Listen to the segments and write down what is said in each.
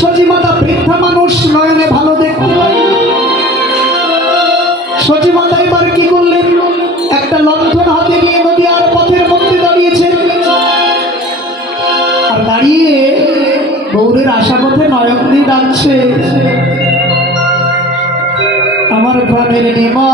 সচিমাতা বৃদ্ধা মানুষ, নয়নে ভালো দেখতে পাই। সচিমাতা এবার কি করলেন, একটা লণ্ঠন হাতে নিয়ে নদীয়ার পথের মধ্যে দাঁড়িয়েছেন। আর দাঁড়িয়ে গৌরের আশা পথে নয়ন দিয়ে ডাকছে, আমার প্রাণের নিমা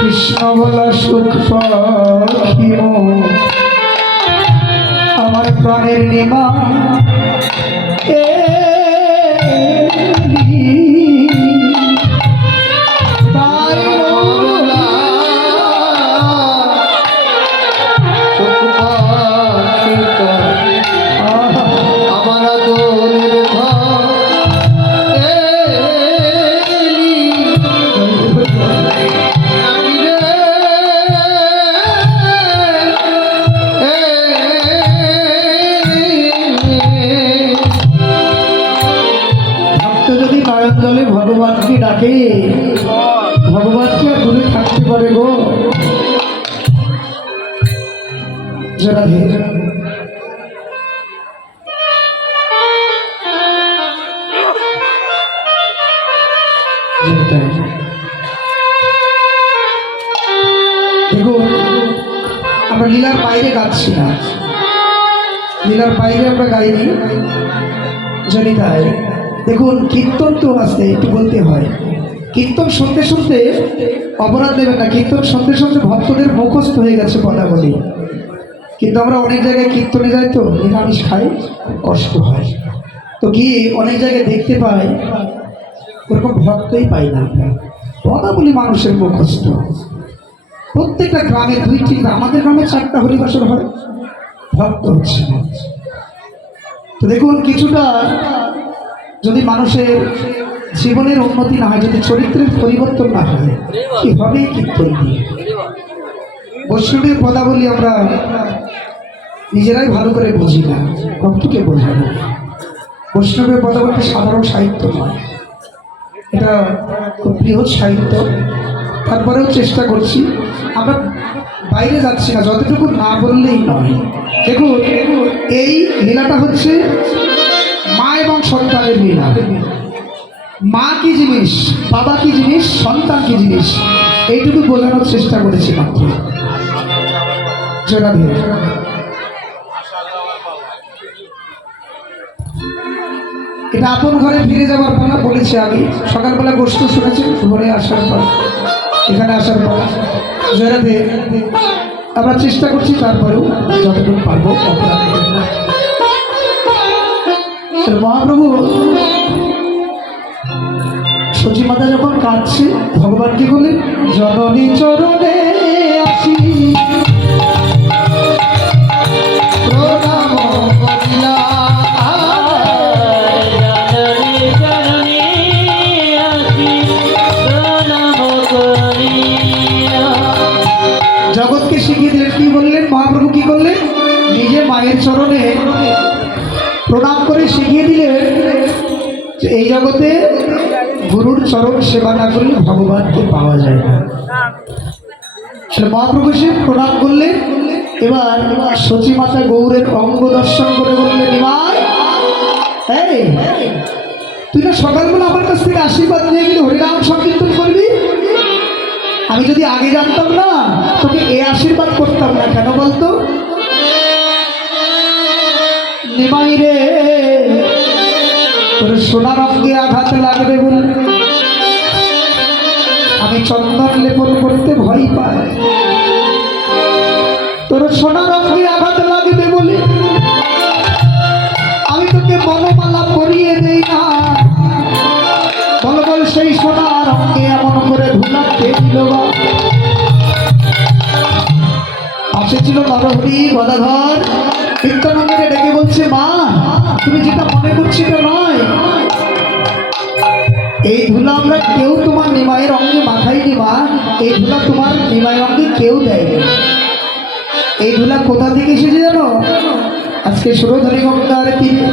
কৃষ্ণ বলা সুখ পাখি আমার প্রাণের নিমা জলে ভগবানকে ডাকে, ভগবানকে দূরে থাকতে পারে গো। যারা দেখো আমরা লীলার বাইরে গাচ্ছি না, লীলার বাইরে আমরা গাইনি, জানি তাই। দেখুন কীর্তন তো আছে, একটু বলতে হয়। কীর্তন শুনতে শুনতে অপরাধ দেবেন না, কীর্তন শুনতে শুনতে ভক্তদের মুখস্থ হয়ে গেছে পদাবলী। কিন্তু আমরা অনেক জায়গায় কীর্তনে যাই তো নিরামিষ খাই, কষ্ট হয়। তো গিয়ে অনেক জায়গায় দেখতে পাই ওরকম ভক্তই পাই না। পদাবলী মানুষের মুখস্থ, প্রত্যেকটা গ্রামে 2টি, আমাদের গ্রামে 4টা হরিবাসর হয়, ভক্ত হচ্ছে না। তো দেখুন কিছুটা যদি মানুষের জীবনের উন্নতি না হয়, যদি চরিত্রের পরিবর্তন না হয়, কিভাবে কীর্তন দিয়ে বৈষ্ণবের পদাবলী আমরা নিজেরাই ভালো করে বুঝি না, ভক্তকে বোঝাবো। বৈষ্ণবের পদাবলী সাধারণ সাহিত্য নয়, এটা খুব বৃহৎ সাহিত্য। তারপরেও চেষ্টা করছি, আমরা বাইরে যাচ্ছি না, যতটুকু না বললেই নয়। দেখুন এই লীলাটা হচ্ছে মা এবং সন্তানের লীলা। মা কি জিনিস, বাবা কি জিনিস, সন্তান কি জিনিস, এইটুকু বোঝানোর চেষ্টা করেছি মাত্র। জোড়া দিয়ে এটা আপন ঘরে ফিরে যাওয়ার পালা বলেছি আমি। সকালবেলা গোষ্ঠ শুনেছেন, ঘরে আসার পর, এখানে আসার পর জোড়া দিয়ে আমরা চেষ্টা করছি, তারপরেও যতটুকু পারবো। মহাপ্রভু সচিমাতা যখন কাঁদছে, ভগবান কি বলেন, জননী চরণে আসি প্রণাম করিলা, জগৎকে শিখিয়ে দিলেন। কি বললেন মহাপ্রভু, কি করলেন, নিজে মায়ের চরণে প্রণাম করে শিখিয়ে দিলেন যে এই জগতে গুরুর চরণ সেবা না করলে ভগবানকে পাওয়া যায় না। মহাপ্রভু সে প্রণাম করলেন। এবার সচী মাতা গৌরের অঙ্গ দর্শন করে বললেন, নিমাই এই তুই না সকালবেলা আমার কাছ থেকে আশীর্বাদ নিয়ে গেলে হরিনাম সংকীর্তন করবি। আমি যদি আগে জানতাম না তোকে এ আশীর্বাদ করতাম না। কেন বলতো? নিমাই রে তোর সোনার অঙ্গে আঘাত লাগবে বলে আমি চন্দন লেপন করতে ভয় পাই। তোর সোনার অঙ্গে আঘাত লাগবে বলে আমি তোকে বনমালা পরিয়ে দেই না। বল বল সেই সোনার অঙ্গে এমন করে ধুলাতে দিল। পাশে ছিল নরহরি গদাধর নিত্যানন্দকে ডেকে বলছে, মা তুমি যেটা মনে করছি এটা নয়, এই ধুলা আমরা কেউ তোমার নিমাইয়ের অঙ্গে মাখাইনি মা। এই ধুলা তোমার নিমাইয়ের অঙ্গে কেউ দেয়নি। এই ধুলা কোথা থেকে এসেছে জানো? আজকে সুরধনী গঙ্গার তীরে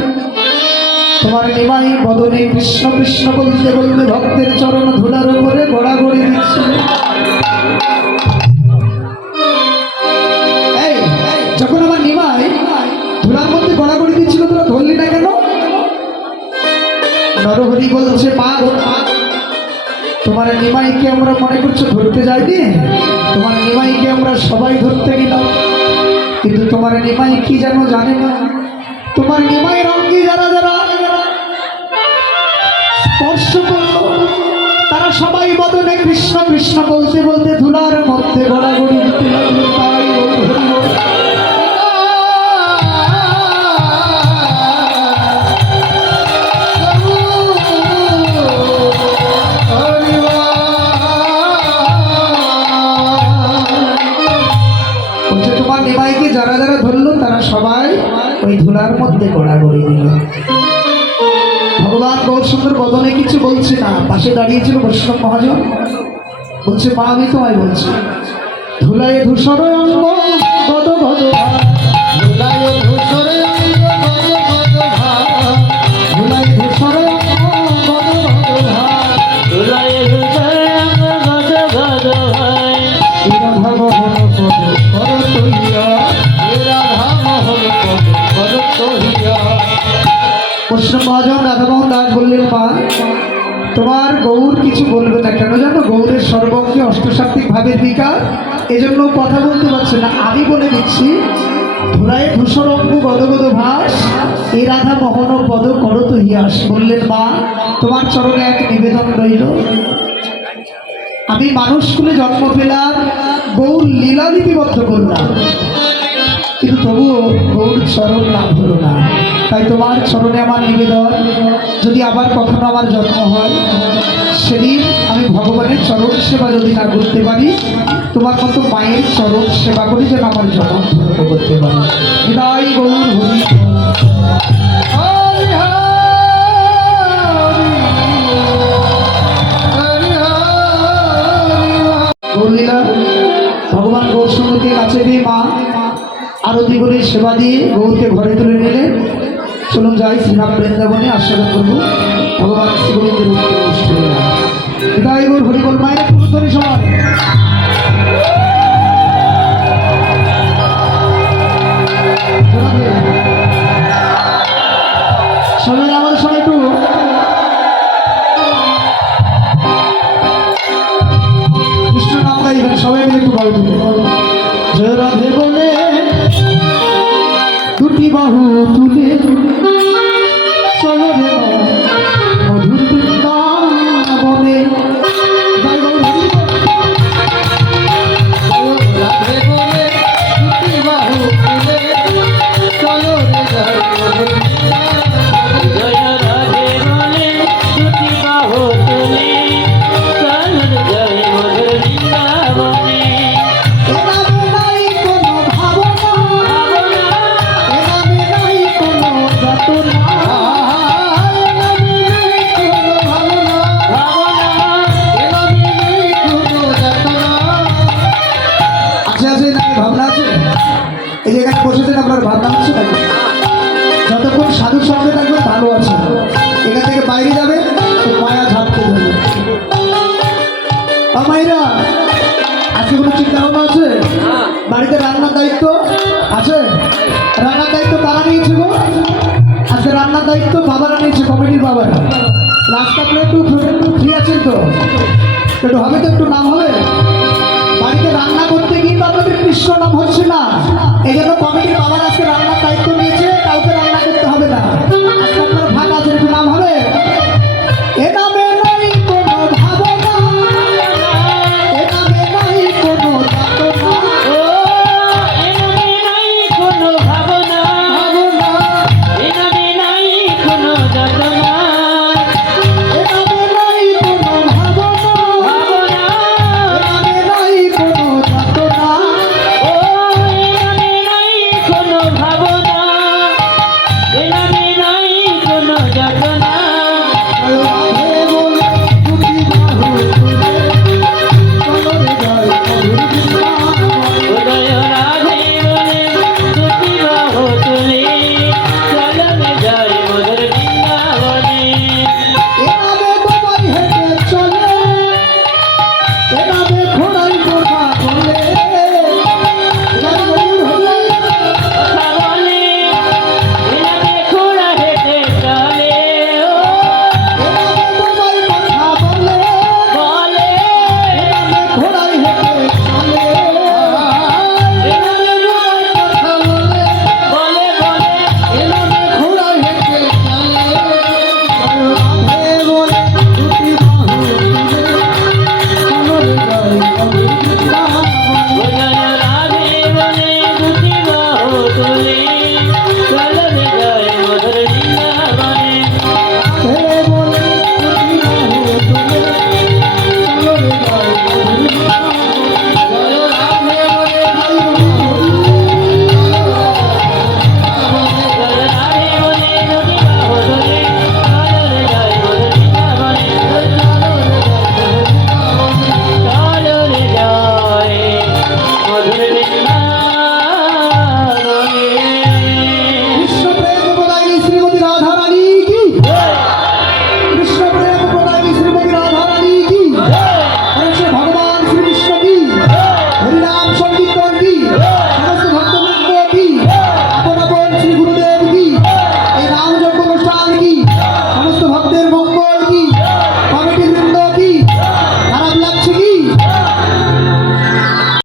তোমার নিমাই বদনে কৃষ্ণ কৃষ্ণ বলতে বলতে ভক্তের চরণ ধুলার উপরে গড়াগড়ি দিচ্ছে। এই যখন আমার নিমাই ধুলার মধ্যে গড়াগড়ি দিচ্ছিল তোরা ধরলি না কেন? নরহরি বলছে, মা তোমার নিমাইকে আমরা মনে করছো ধরতে যাইনি? তোমার নিমাইকে আমরা সবাই ধরতে গেলাম, কিন্তু তোমার নিমাই কি যেন জানে না। তোমার নিমাইয়ের অঙ্গে যারা যারা স্পর্শ করলো তারা সবাই বদনে কৃষ্ণ কৃষ্ণ বলতে বলতে ধুলার মধ্যে গড়াগড়ি দিতে লাগলো। তাই নিমাইকে যারা যারা ধরলো তারা সবাই ওই ধুলার মধ্যে গড়াগড়ি দিল। ভগবান গৌর সুন্দর বদনে কিছু বলছে না। পাশে দাঁড়িয়েছিল বৈষ্ণব মহাজন, বলছে, মা আমি তোমায় বলছি, ধুলায় ধূসর অঙ্গ গদ গদ ধুলায় ধূসর অঙ্গ গদ গদ ধুলায় ধূসর অঙ্গ গদ গদ ধুলায় ধূসর অঙ্গ গদ গদ রাধা মোহন পদ কর তৈয়া রাধা মোহন পদ কর তৈয়া। বৈষ্ণব মহাজন রাধামোহন দাস বললেন, মা তোমার গৌর কিছু বলবে না। কেন জানো? গৌরের সর্বঙ্গে অষ্টসাত্ত্বিক ভাবের বিকার, এজন্য কথা বলতে পারছে না। আমি বলে দিচ্ছি, ধুলায় ধূসর অঙ্গ গদগদ ভাস এ রাধা মোহন পদ করত হিয়াস। বললেন, মা তোমার চরণে এক নিবেদন রইল। আমি মানুষ কুলে জন্ম পেলাম, গৌর লীলা লিপিবদ্ধ করলাম, কিন্তু তবুও গৌর চরণ লাভ হলো না। তাই তোমার চরণে আমার নিবেদন, যদি আবার কখনো আমার জন্ম হয় সেদিন আমি ভগবানের চরণ সেবা যদি না করতে পারি, তোমার মতো মায়ের চরণ সেবা করি যেন আমার জন্ম ধন্য করতে পারি। বিদায় গৌর হরি গৌরলীলা। ভগবান গৌর সুন্দরকে কাছে দিয়ে মা আরতি করে সেবা দিয়ে গৌরকে ঘরে তুলে নিলেন। চলুন যাই শ্রীরাম বৃন্দাবনে আস্বাদন করবো ভগবান শ্রী গোবিন্দের উত্তর। বিদায় গৌর হরি বল। মায়ের পুরোধরি সবাই সবাই আমাদের সবাই একটু কৃষ্ণ নাম গাইবেন। সবাই মিলে একটু গাইবেন। জয় রাধে বলে দুটি বাহু তুলে চলো রে মধুর বৃন্দাবনে। রাধে বলে দুটি বাহু তুলে চলো রে জয় রাধে বলে দুটি বাহু তুলে চলো জয় মধুর বৃন্দাবনে। ভাবনা আছে এই যে এখানে বসেছেন, আপনার ভাবনা আছে নাকি? যতক্ষণ সাধুর সঙ্গে থাকবে ভালো আছে, এখান থেকে বাইরে যাবে তো মায়া ঝাপতে ধরবে। মায়েরা আজকে কোনো চিন্তা ভাবনা আছে? বাড়িতে রান্নার দায়িত্ব আছে? রান্নার দায়িত্ব কারা নিয়েছে গো? আজকে রান্নার দায়িত্ব বাবারা নিয়েছে, কমিটির বাবারা। রাস্তা করে একটু ফ্রি আছেন তো? একটু হবে তো, একটু নাম হবে। বাড়িতে রান্না করতে গিয়ে তো আপনাদের কৃষ্ণ নাম হচ্ছে না, এই জন্য কমিটির বাবারা আজকে রান্নার দায়িত্ব নিয়েছে, কাউকে রান্না করতে হবে না। আজকে আপনারা ফাঁকা আছেন, একটু নাম হবে। এ নামে নাই কোনো ভাবনা, এ নামে নাই কোনো যাতনা, ও এ নামে নাই কোনো ভাবনা, ভাবনা, এ নামে নাই কোনো যাতনা, এ নামে নাই কোনো ভাবনা, ভাবনা, এ নামে নাই কোনো যাতনা। ও এ নামে নাই কোনো ভাবনা, এ নামে নাই কোনো যাতনা। রাধে বলে দুটি বাহু তুলে, চলরে যায় মধুর বৃন্দাবন। উদয় রাধে বলে দুটি বাহু তুলে চলনে যায় মধুর বৃন্দাবনে। এভাবে তোমায় হেঁটে চলে, এভাবে ঘোড়ায় কথা বলে, এভাবে মধুর হলে, কথা বলে এনাকে ঘোড়া হেঁটে চলে, ও এভাবে তোমায় কথা বলে, বলে এভাবে ঘোড়ায় হেঁটে চলে, এভাবে তোমায় কথা বলে, বলে বলে এভাবে ঘোড়ায় হেঁটে চলে। রাধে বলে দুটি বাহু তুলে, চলরে যায় মধুর বৃন্দাবন। উদয় রাধে বলে দুটি বাহু তুলে চলনে যায় মধুর বৃন্দাবনে। হে বলে দুটি বাহু তুলে, চলরে যায় মধুর বৃন্দাবন। জয় রাধে বলে ভাই উদয় রাধে বলে দুটি বাহু তুলে চলনে যায় মধুর বৃন্দাবনে। চলনে যায় মধুর বৃন্দাবনে। কৃষ্ণ প্রেম প্রদায়িনী শ্রীমতী রাধা রানী কি, কৃষ্ণ প্রেম প্রদায়িনী শ্রীমতী রাধা রানী কি, হরে ভগবান শ্রীকৃষ্ণ কি, হরিনাম সংগীত